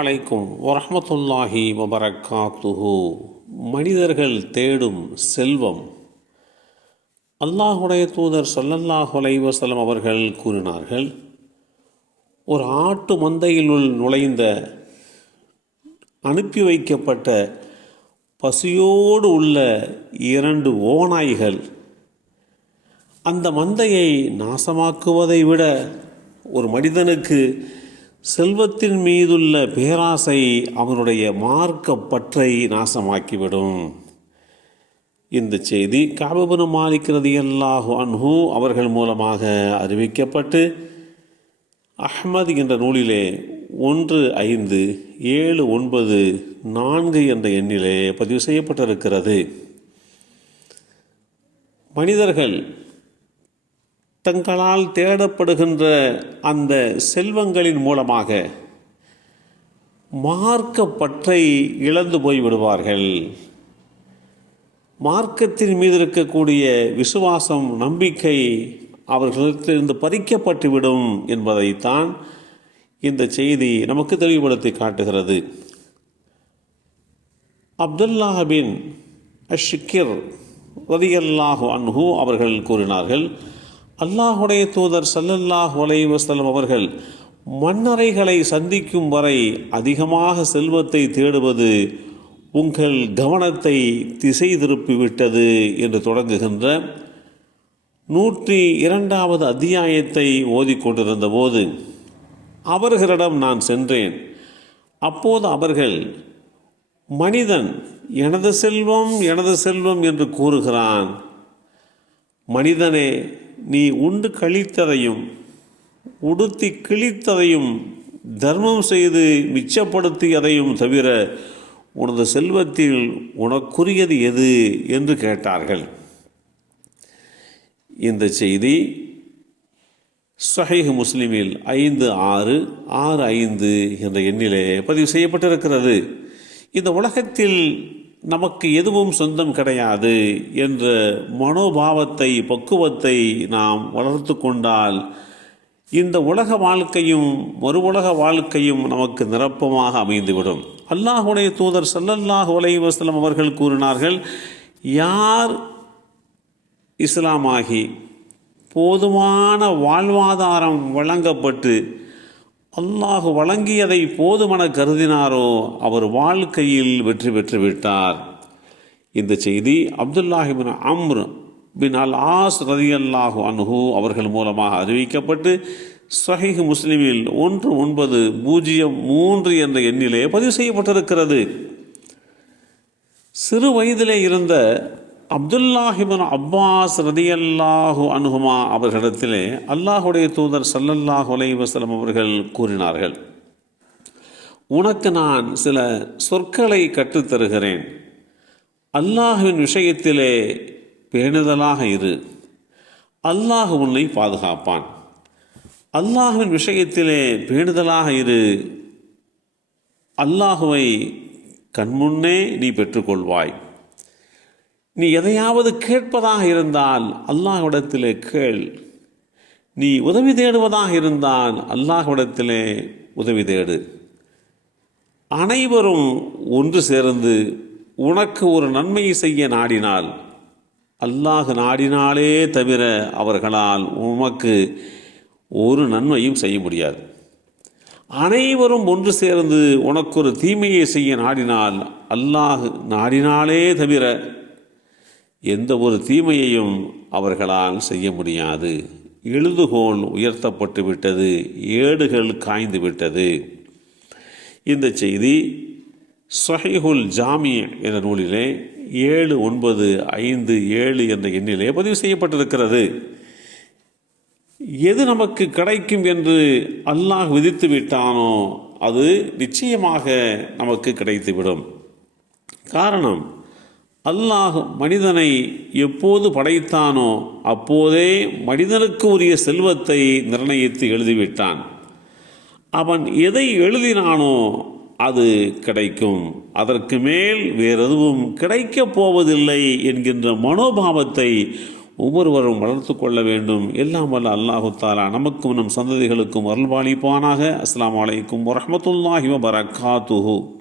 அலைக்கும் வரஹ்மத்துல்லாஹி வபரகாத்துஹு. மனிதர்கள் தேடும் செல்வம். அல்லாஹுடைய தூதர் ஸல்லல்லாஹு அலைஹி வஸல்லம் அவர்கள் கூறினார்கள், ஒரு ஆட்டு மந்தையினுள் நுழைந்த அனுப்பி வைக்கப்பட்ட பசியோடு உள்ள 2 ஓநாய்கள் அந்த மந்தையை நாசமாக்குவதை விட ஒரு மனிதனுக்கு செல்வத்தின் மீதுள்ள பேராசை அவனுடைய மார்க்க பற்றை நாசமாக்கிவிடும். இந்த செய்தி கஅப் இப்னு மாலிக் ரலியல்லாஹு அன்ஹு அவர்கள் மூலமாக அறிவிக்கப்பட்டு அஹ்மத் என்ற நூலிலே 1579 என்ற எண்ணிலே பதிவு செய்யப்பட்டிருக்கிறது. மனிதர்கள் தங்களால் தேடப்படுகின்ற அந்த செல்வங்களின் மூலமாக மார்க்க பற்றை இழந்து போய்விடுவார்கள். மார்க்கத்தின் மீது இருக்கக்கூடிய விசுவாசம், நம்பிக்கை அவர்களிடத்திலிருந்து பறிக்கப்பட்டுவிடும் என்பதைத்தான் இந்த செய்தி நமக்கு தெளிவுபடுத்தி காட்டுகிறது. அப்துல்லாஹ் பின் அஷ்ஷிக்கிர் ரலியல்லாஹு அன்ஹு அவர்கள் கூறினார்கள், அல்லாஹுடைய தூதர் ஸல்லல்லாஹு அலைஹி வஸல்லம் அவர்கள் மன்னரைகளை சந்திக்கும் வரை அதிகமாக செல்வத்தை தேடுவது உங்கள் கவனத்தை திசை திருப்பிவிட்டது என்று தொடங்குகின்ற 102வது அத்தியாயத்தை ஓதிக்கொண்டிருந்த போது அவர்களிடம் நான் சென்றேன். அப்போது அவர்கள், மனிதன் எனது செல்வம் எனது செல்வம் என்று கூறுகிறான். மனிதனே, நீ உண்டு கழித்ததையும் உடுத்தி கிழித்ததையும் தர்மம் செய்து மிச்சப்படுத்தியதையும் தவிர உனது செல்வத்தில் உனக்குரியது எது என்று கேட்டார்கள். இந்த செய்தி ஸஹீஹ் முஸ்லிமில் 5665 என்ற எண்ணிலே பதிவு செய்யப்பட்டிருக்கிறது. இந்த உலகத்தில் நமக்கு எதுவும் சொந்தம் கிடையாது என்ற மனோபாவத்தை, பக்குவத்தை நாம் வளர்த்து கொண்டால் இந்த உலக வாழ்க்கையும் மறு உலக வாழ்க்கையும் நமக்கு நிரப்பமாக அமைந்துவிடும். அல்லாஹுடைய தூதர் ஸல்லல்லாஹு அலைஹி வஸல்லம் அவர்கள் கூறினார்கள், யார் இஸ்லாமாகி போதுமான வாழ்வாதாரம் வழங்கப்பட்டு அல்லாஹ் வழங்கியதை போதுமென கருதினாரோ அவர் வாழ்க்கையில் வெற்றி பெற்று விட்டார். இந்த செய்தி அப்துல்லாஹ் பின் அம்ர் பின் அல் ஆஸ் ரலியல்லாஹு அன்ஹு அவர்கள் மூலமாக அறிவிக்கப்பட்டு ஸஹீஹ் முஸ்லிமில் 1903 என்ற எண்ணிலே பதிவு செய்யப்பட்டிருக்கிறது. சிறு வயதிலே இருந்த அப்துல்லாஹ் பின் அப்பாஸ் ரலியல்லாஹு அன்ஹுமா அவர்களிடத்திலே அல்லாஹுடைய தூதர் ஸல்லல்லாஹு அலைஹி வஸல்லம் அவர்கள் கூறினார்கள், உனக்கு நான் சில சொற்களை கற்றுத்தருகிறேன். அல்லாஹ்வின் விஷயத்திலே பேணுதலாக இரு, அல்லாஹ் உன்னை பாதுகாப்பான். அல்லாஹ்வின் விஷயத்திலே பேணுதலாக இரு, அல்லாஹுவை கண்முன்னே நீ பெற்றுக்கொள்வாய். நீ எதையாவது கேட்பதாக இருந்தால் அல்லாஹ்விடத்திலே கேள். நீ உதவி தேடுவதாக இருந்தால் அல்லாஹ்விடத்திலே உதவி தேடு. அனைவரும் ஒன்று சேர்ந்து உனக்கு ஒரு நன்மையை செய்ய நாடினால் அல்லாஹ் நாடினாலே தவிர அவர்களால் உமக்கு ஒரு நன்மையும் செய்ய முடியாது. அனைவரும் ஒன்று சேர்ந்து உனக்கு ஒரு தீமையை செய்ய நாடினால் அல்லாஹ் நாடினாலே தவிர எந்த ஒரு தீமையையும் அவர்களால் செய்ய முடியாது. எழுதுகோல் உயர்த்தப்பட்டு விட்டது, ஏடுகள் காய்ந்து விட்டது. இந்த செய்தி ஸஹீஹுல் ஜாமி என்ற நூலிலே 7957 என்ற எண்ணிலே பதிவு செய்யப்பட்டிருக்கிறது. எது நமக்கு கிடைக்கும் என்று அல்லாஹ் விதித்து விட்டானோ அது நிச்சயமாக நமக்கு கிடைத்துவிடும். காரணம், அல்லாஹ் மனிதனை எப்போது படைத்தானோ அப்போதே மனிதனுக்கு உரிய செல்வத்தை நிர்ணயித்து எழுதிவிட்டான். அவன் எதை எழுதினானோ அது கிடைக்கும், அதற்கு மேல் வேறெதுவும் கிடைக்கப் போவதில்லை என்கின்ற மனோபாவத்தை ஒவ்வொருவரும் வளர்த்து கொள்ள வேண்டும். எல்லாம் வல்ல அல்லாஹு தாலா நமக்கும் நம் சந்ததிகளுக்கும் அருள்பாலிப்பானாக. அஸ்ஸலாமு அலைக்கும் வரஹ்மத்துல்லாஹி வபரகாத்துஹு.